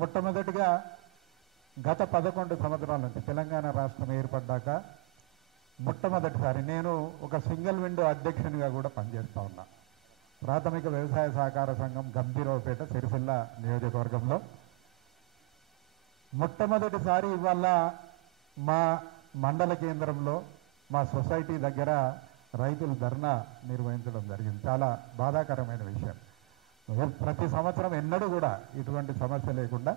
మొట్టమొదటిగా గత 11 సంవత్సరాల నుంచి తెలంగాణ రాష్ట్రం ఏర్పడ్డాక మొట్టమొదటిసారి నేను ఒక సింగిల్ విండో అధ్యక్షునిగా కూడా పనిచేస్తూ ఉన్నా. ప్రాథమిక వ్యవసాయ సహకార సంఘం గంభీరావుపేట సిరిసిల్ల నియోజకవర్గంలో మొట్టమొదటిసారి ఇవాళ మా మండల కేంద్రంలో మా సొసైటీ దగ్గర రైతులు ధర్నా నిర్వహించడం జరిగింది. చాలా బాధాకరమైన విషయం. ప్రతి సంవత్సరం ఎన్నడూ కూడా ఇటువంటి సమస్య లేకుండా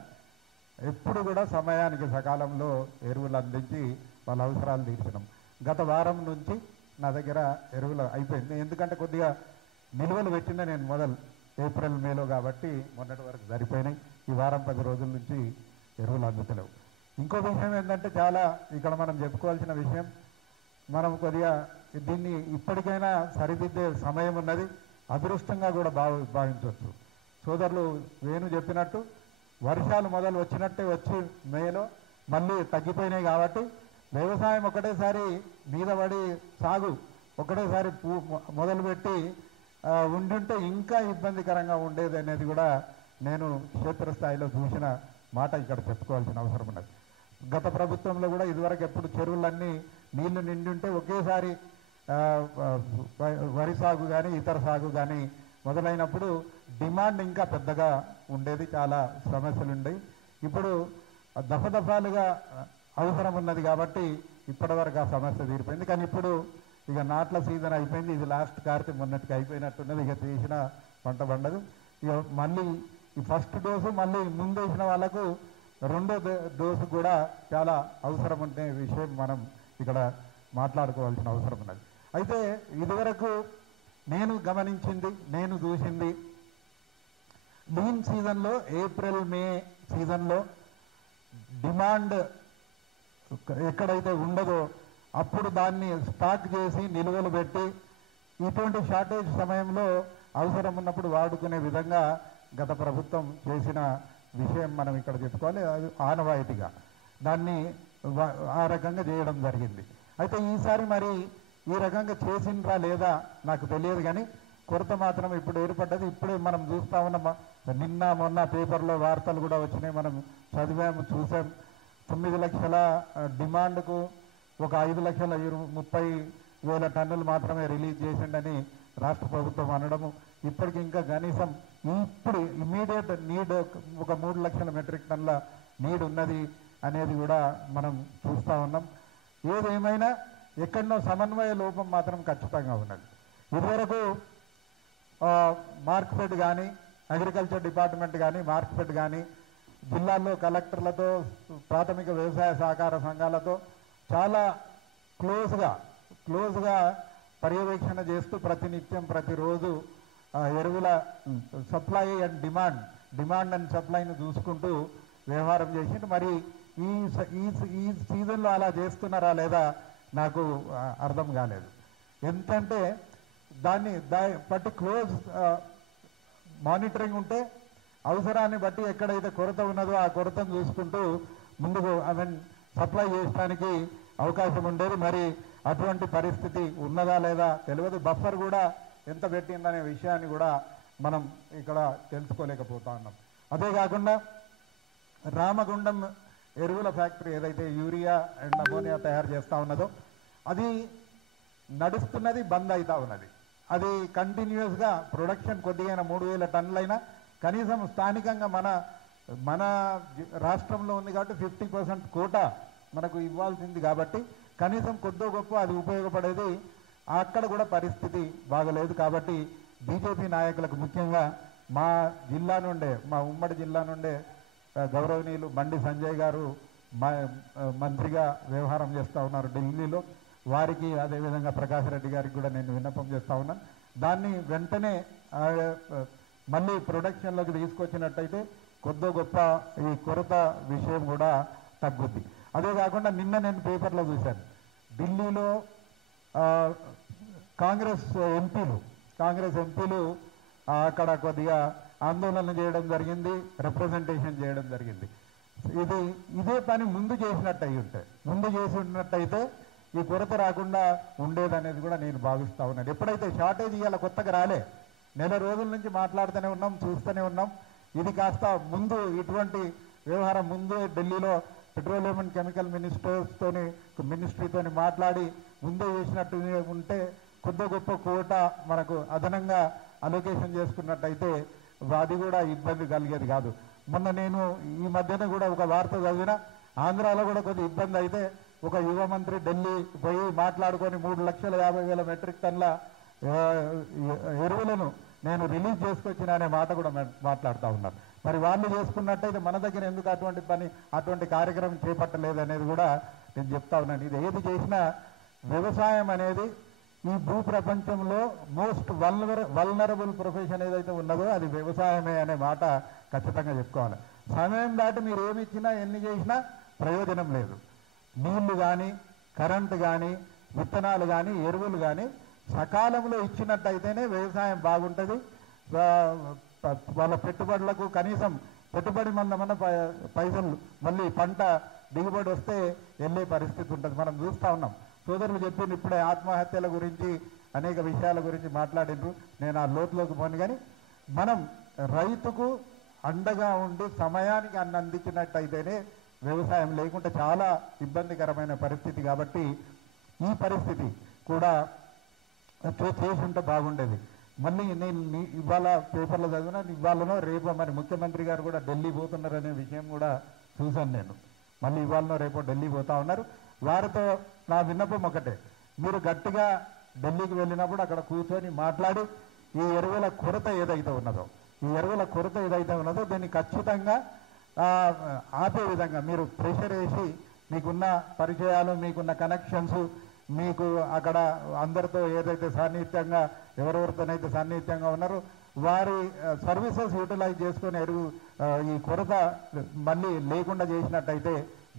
ఎప్పుడు కూడా సమయానికి సకాలంలో ఎరువులు అందించి వాళ్ళ అవసరాలు తీర్చడం. గత వారం నుంచి నా దగ్గర ఎరువులు అయిపోయింది. ఎందుకంటే కొద్దిగా నిల్వలు పెట్టిన నేను మొదలు ఏప్రిల్ మేలో కాబట్టి మొన్నటి వరకు సరిపోయినాయి. ఈ వారం 10 రోజుల నుంచి ఎరువులు అందుతలేవు. ఇంకో విషయం ఏంటంటే చాలా ఇక్కడ మనం చెప్పుకోవాల్సిన విషయం, మనం కొద్దిగా దీన్ని ఇప్పటికైనా సరిదిద్దే సమయం ఉన్నది. అదృష్టంగా కూడా భావించవచ్చు. సోదరులు వేణు చెప్పినట్టు వర్షాలు మొదలు వచ్చినట్టే వచ్చి మేలో మళ్ళీ తగ్గిపోయినాయి కాబట్టి వ్యవసాయం ఒకటేసారి మీద పడి సాగు ఒకటేసారి మొదలుపెట్టి ఉండుంటే ఇంకా ఇబ్బందికరంగా ఉండేది అనేది కూడా నేను క్షేత్రస్థాయిలో చూసిన మాట ఇక్కడ చెప్పుకోవాల్సిన అవసరం ఉన్నది. గత ప్రభుత్వంలో కూడా ఇదివరకు ఎప్పుడు చెరువులన్నీ నీళ్లు నిండి ఉంటే ఒకేసారి వరి సాగు కానీ ఇతర సాగు కానీ మొదలైనప్పుడు డిమాండ్ ఇంకా పెద్దగా ఉండేది, చాలా సమస్యలు ఉండేవి. ఇప్పుడు దఫదఫాలుగా అవసరం ఉన్నది కాబట్టి ఇప్పటివరకు ఆ సమస్య తీరిపోయింది. కానీ ఇప్పుడు ఇక నాట్ల సీజన్ అయిపోయింది. ఇది లాస్ట్ కార్తె మొన్నటికి అయిపోయినట్టున్నది. ఇక తీసిన పంట పండదు. ఇక మళ్ళీ ఈ ఫస్ట్ డోసు మళ్ళీ ముందు వేసిన వాళ్ళకు రెండో డోసు కూడా చాలా అవసరం ఉండే విషయం మనం ఇక్కడ మాట్లాడుకోవాల్సిన అవసరం ఉన్నది. అయితే ఇదివరకు నేను గమనించింది, నేను చూసింది, లీన్ సీజన్లో ఏప్రిల్ మే సీజన్లో డిమాండ్ ఎక్కడైతే ఉండదో అప్పుడు దాన్ని స్టాక్ చేసి నిల్వలు పెట్టి ఇటువంటి షార్టేజ్ సమయంలో అవసరం ఉన్నప్పుడు వాడుకునే విధంగా గత ప్రభుత్వం చేసిన విషయం మనం ఇక్కడ చెప్పుకోవాలి. అది ఆనవాయితీగా దాన్ని ఆ రకంగా చేయడం జరిగింది. అయితే ఈసారి మరి ఈ రకంగా చేసిండ్రా లేదా నాకు తెలియదు, కానీ కొరత మాత్రం ఇప్పుడు ఏర్పడ్డది. ఇప్పుడే మనం చూస్తా ఉన్నాం, నిన్న మొన్న పేపర్లో వార్తలు కూడా వచ్చినాయి, మనం చదివాము చూసాం. 9 లక్షల డిమాండ్కు ఒక 5,30,000 టన్నులు మాత్రమే రిలీజ్ చేసిండని రాష్ట్ర ప్రభుత్వం అనడము, ఇప్పటికి ఇంకా కనీసం ఇప్పుడు ఇమ్మీడియట్ నీడ్ ఒక 3 లక్షల మెట్రిక్ టన్నుల నీడ్ ఉన్నది అనేది కూడా మనం చూస్తూ ఉన్నాం. ఏదేమైనా ఎక్కడనో సమన్వయ లోపం మాత్రం ఖచ్చితంగా ఉన్నది. ఇదివరకు మార్క్ఫెడ్ కానీ అగ్రికల్చర్ డిపార్ట్మెంట్ కానీ మార్క్ఫెడ్ కానీ జిల్లాల్లో కలెక్టర్లతో ప్రాథమిక వ్యవసాయ సహకార సంఘాలతో చాలా క్లోజ్గా పర్యవేక్షణ చేస్తూ ప్రతినిత్యం ప్రతిరోజు ఎరువుల సప్లై అండ్ డిమాండ్ అండ్ సప్లైని చూసుకుంటూ వ్యవహారం చేసింది. మరి ఈ సీజన్లో అలా చేస్తున్నారా లేదా నాకు అర్థం కాలేదు. ఎందుకంటే దాన్ని బట్టి క్లోజ్ మానిటరింగ్ ఉంటే అవసరాన్ని బట్టి ఎక్కడైతే కొరత ఉన్నదో ఆ కొరతను చూసుకుంటూ ముందుకు సప్లై చేయడానికి అవకాశం ఉండేది. మరి అటువంటి పరిస్థితి ఉన్నదా లేదా తెలియదు. బఫర్ కూడా ఎంత పెట్టిందనే విషయాన్ని కూడా మనం ఇక్కడ తెలుసుకోలేకపోతా ఉన్నాం. అదే కాకుండా రామగుండం ఎరువుల ఫ్యాక్టరీ ఏదైతే యూరియా అండ్ అమోనియా తయారు చేస్తూ ఉన్నదో అది నడుస్తున్నది, బంద్ అవుతా ఉన్నది. అది కంటిన్యూస్గా ప్రొడక్షన్ కొద్దిగా 3,000 టన్నులైనా కనీసం స్థానికంగా మన రాష్ట్రంలో ఉంది కాబట్టి 50% కోటా మనకు ఇవ్వాల్సింది కాబట్టి కనీసం కొద్దో గొప్ప అది ఉపయోగపడేది. అక్కడ కూడా పరిస్థితి బాగలేదు. కాబట్టి బీజేపీ నాయకులకు ముఖ్యంగా మా జిల్లా నుండే, మా ఉమ్మడి జిల్లా నుండే గౌరవనీయులు బండి సంజయ్ గారు మంత్రిగా వ్యవహారం చేస్తూ ఉన్నారు ఢిల్లీలో. వారికి అదేవిధంగా ప్రకాష్ రెడ్డి గారికి కూడా నేను విన్నపం చేస్తూ ఉన్నాను. దాన్ని వెంటనే మళ్ళీ ప్రొడక్షన్లోకి తీసుకొచ్చినట్టయితే కొద్దో గొప్ప ఈ కొరత విషయం కూడా తగ్గుద్ది. అదే కాకుండా నిన్న నేను పేపర్లో చూశాను, ఢిల్లీలో కాంగ్రెస్ ఎంపీలు అక్కడ కొద్దిగా ఆందోళన చేయడం జరిగింది, రిప్రజెంటేషన్ చేయడం జరిగింది. ఇదే పని ముందు చేసి ఉన్నట్టయితే ఈ కొరత రాకుండా ఉండేదనేది కూడా నేను భావిస్తూ ఉన్నాను. ఎప్పుడైతే షార్టేజ్ ఇవాళ కొత్తగా రాలే, నెల రోజుల నుంచి మాట్లాడుతూనే ఉన్నాం, చూస్తూనే ఉన్నాం. ఇది కాస్త ముందు ఇటువంటి వ్యవహారం ముందు ఢిల్లీలో పెట్రోలియం అండ్ కెమికల్ మినిస్ట్రీతోని మాట్లాడి ముందే చేసినట్టు ఉంటే కొద్ది గొప్ప కోట మనకు అదనంగా అలొకేషన్ చేసుకున్నట్టయితే అది కూడా ఇబ్బంది కలిగేది కాదు. మొన్న నేను ఈ మధ్యన కూడా ఒక వార్త చదివిన, ఆంధ్రాలో కూడా కొద్ది ఇబ్బంది అయితే ఒక యువ మంత్రి ఢిల్లీ పోయి మాట్లాడుకొని 3,50,000 మెట్రిక్ టన్ల ఎరువులను నేను రిలీజ్ చేసుకొచ్చిన అనే మాట కూడా మాట్లాడుతూ ఉన్నారు. మరి వాళ్ళు చేసుకున్నట్టయితే మన దగ్గర ఎందుకు అటువంటి కార్యక్రమం చేపట్టలేదు అనేది కూడా నేను చెప్తా ఉన్నాను. ఇది ఏది చేసినా వ్యవసాయం అనేది ఈ భూ ప్రపంచంలో మోస్ట్ వల్నరబుల్ ప్రొఫెషన్ ఏదైతే ఉన్నదో అది వ్యవసాయమే అనే మాట ఖచ్చితంగా చెప్పుకోవాలి. సమయం దాటి మీరు ఏమి ఇచ్చినా ఎన్ని చేసినా ప్రయోజనం లేదు. నీళ్లు కానీ, కరెంటు కానీ, విత్తనాలు కానీ, ఎరువులు కానీ సకాలంలో ఇచ్చినట్టయితేనే వ్యవసాయం బాగుంటుంది. వాళ్ళ పెట్టుబడులకు కనీసం పెట్టుబడి మన పైసలు మళ్ళీ పంట దిగుబడి వస్తే వెళ్ళే పరిస్థితి ఉంటుంది. మనం చూస్తూ ఉన్నాం. సోదరులు చెప్పింది ఇప్పుడే ఆత్మహత్యల గురించి అనేక విషయాల గురించి మాట్లాడిండ్రు. నేను ఆ లోతులోకి పోను. కానీ మనం రైతుకు అండగా ఉండి సమయానికి అందించినట్టయితేనే వ్యవసాయం, లేకుంటే చాలా ఇబ్బందికరమైన పరిస్థితి. కాబట్టి ఈ పరిస్థితి కూడా చేసి ఉంటే బాగుండేది. మళ్ళీ నేను ఇవాళ పేపర్లో చదివినా, ఇవాళనో రేపో మరి ముఖ్యమంత్రి గారు కూడా ఢిల్లీ పోతున్నారనే విషయం కూడా చూశాను నేను. మళ్ళీ ఇవాళనో రేపో ఢిల్లీ పోతా ఉన్నారు. వారితో నా విన్నపం ఒకటే, మీరు గట్టిగా ఢిల్లీకి వెళ్ళినప్పుడు అక్కడ కూర్చొని మాట్లాడి ఈ ఎరువుల కొరత ఏదైతే ఉన్నదో దీన్ని ఖచ్చితంగా ఆపే విధంగా మీరు ప్రెషర్ వేసి, మీకున్న పరిచయాలు, మీకున్న కనెక్షన్స్, మీకు అక్కడ అందరితో ఏదైతే సాన్నిహిత్యంగా ఎవరెవరితోనైతే సాన్నిహిత్యంగా ఉన్నారో వారి సర్వీసెస్ యూటిలైజ్ చేసుకొని ఈ కొరత మళ్ళీ లేకుండా చేసినట్టయితే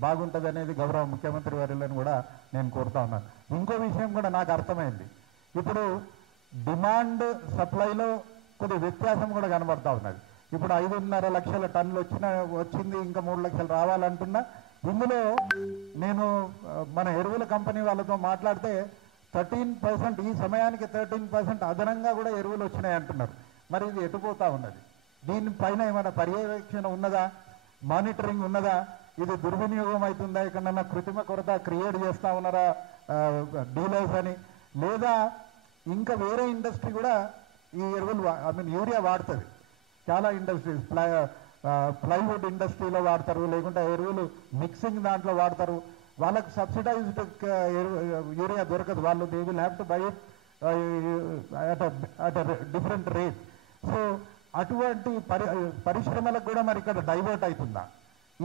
బాగుంటుంది అనేది గౌరవ ముఖ్యమంత్రి వారిని కూడా నేను కోరుతా ఉన్నాను. ఇంకో విషయం కూడా నాకు అర్థమైంది. ఇప్పుడు డిమాండ్ సప్లైలో కొద్ది వ్యత్యాసం కూడా కనబడతా ఉన్నది. ఇప్పుడు 5.5 లక్షల టన్నులు వచ్చింది, ఇంకా 3 లక్షలు రావాలంటున్నా. ఇందులో నేను మన ఎరువుల కంపెనీ వాళ్ళతో మాట్లాడితే 13%, ఈ సమయానికి 13% అదనంగా కూడా ఎరువులు వచ్చినాయి అంటున్నారు. మరి ఇది ఎటుపోతా ఉన్నది? దీనిపైన ఏమైనా పర్యవేక్షణ ఉన్నదా? మానిటరింగ్ ఉన్నదా? ఇది దుర్వినియోగం అవుతుందా? ఎక్కడన్నా కృత్రిమ కొరత క్రియేట్ చేస్తా ఉన్నారా డీలర్స్ అని? లేదా ఇంకా వేరే ఇండస్ట్రీ కూడా ఈ ఎరువులు యూరియా వాడుతుంది. చాలా ఇండస్ట్రీస్ ప్లైవుడ్ ఇండస్ట్రీలో వాడతారు, లేకుంటే ఎరువులు మిక్సింగ్ దాంట్లో వాడతారు. వాళ్ళకు సబ్సిడైజ్డ్ యూరియా దొరకదు. వాళ్ళు they will have to buy it at different rate. So అటువంటి పరిశ్రమలకు కూడా మరి ఇక్కడ డైవర్ట్ అవుతుందా?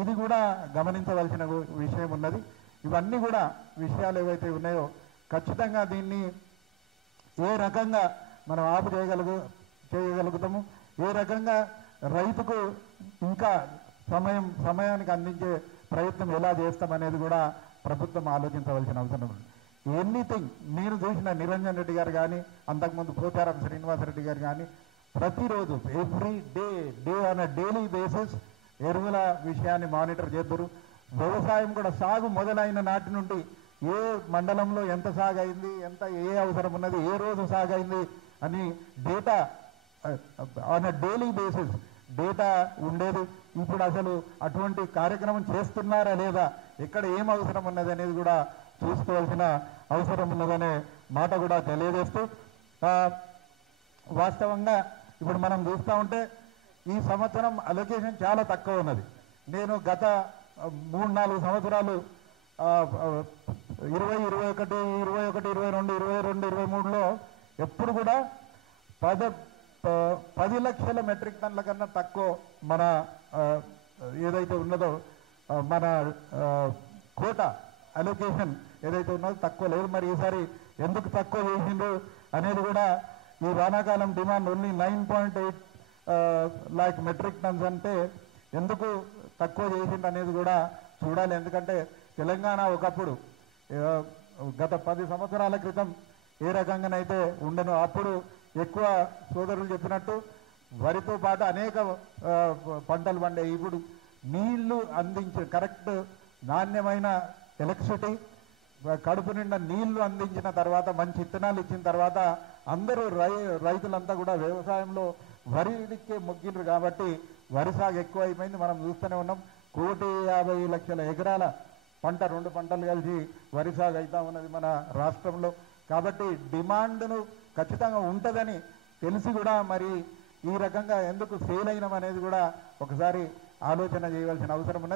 ఇది కూడా గమనించవలసిన విషయం ఉన్నది. ఇవన్నీ కూడా విషయాలు ఏవైతే ఉన్నాయో ఖచ్చితంగా దీన్ని ఏ రకంగా మనం ఆపు చేయగలుగుతాము, ఏ రకంగా రైతుకు ఇంకా సమయానికి అందించే ప్రయత్నం ఎలా చేస్తామనేది కూడా ప్రభుత్వం ఆలోచించవలసిన అవసరం ఉంది. ఎనీథింగ్ మీరు చూసిన నిరంజన్ రెడ్డి గారు కానీ, అంతకుముందు పోచారం శ్రీనివాసరెడ్డి గారు కానీ ప్రతిరోజు every day on a daily basis ఎరువుల విషయాన్ని మానిటర్ చేద్దరు. వ్యవసాయం కూడా సాగు మొదలైన నాటి నుండి ఏ మండలంలో ఎంత సాగు అయింది, ఏ అవసరం ఉన్నది, ఏ రోజు సాగు అయింది అని data on a daily basis data ఉండేది. ఇప్పుడు అసలు అటువంటి కార్యక్రమం చేస్తున్నారా లేదా, ఎక్కడ ఏం అవసరం ఉన్నది అనేది కూడా చూసుకోవాల్సిన అవసరం ఉన్నదనే మాట కూడా తెలియజేస్తూ, వాస్తవంగా ఇప్పుడు మనం చూస్తూ ఉంటే ఈ సంవత్సరం అలొకేషన్ చాలా తక్కువ ఉన్నది. నేను గత 3-4 సంవత్సరాలు 20, 21, 22, 23లో ఎప్పుడు కూడా 10 లక్షల మెట్రిక్ టన్నుల కన్నా తక్కువ మన ఏదైతే ఉన్నదో మన కోట అలొకేషన్ ఏదైతే ఉన్నదో తక్కువ లేదు. మరి ఈసారి ఎందుకు తక్కువ చేసిండ్రు అనేది కూడా, ఈ వానాకాలం demand only 9.8 lakh metric tonnes అంటే ఎందుకు తక్కువ చేసిండు అనేది కూడా చూడాలి. ఎందుకంటే తెలంగాణ ఒకప్పుడు గత 10 సంవత్సరాల క్రితం ఏ రకంగానైతే ఉండను, అప్పుడు ఎక్కువ సోదరులు చెప్పినట్టు వరితో పాటు అనేక పంటలు పండే. ఇప్పుడు నీళ్లు అందించే కరెక్ట్ నాణ్యమైన ఎలక్ట్రిసిటీ, కడుపు నిండా నీళ్లు అందించిన తర్వాత, మంచి విత్తనాలు ఇచ్చిన తర్వాత అందరూ రైతులంతా కూడా వ్యవసాయంలో వరికి మొగ్గినరు. కాబట్టి వరి సాగు ఎక్కువ అయిపోయింది. మనం చూస్తూనే ఉన్నాం. 1,50,00,000 ఎకరాల పంట, 2 పంటలు కలిసి వరి సాగు అవుతా ఉన్నది మన రాష్ట్రంలో. కాబట్టి డిమాండ్ను ఖచ్చితంగా ఉంటుందని తెలిసి కూడా మరి ఈ రకంగా ఎందుకు ఫెయిల్ అయినాం అనేది కూడా ఒకసారి ఆలోచన చేయవలసిన అవసరం ఉన్నది.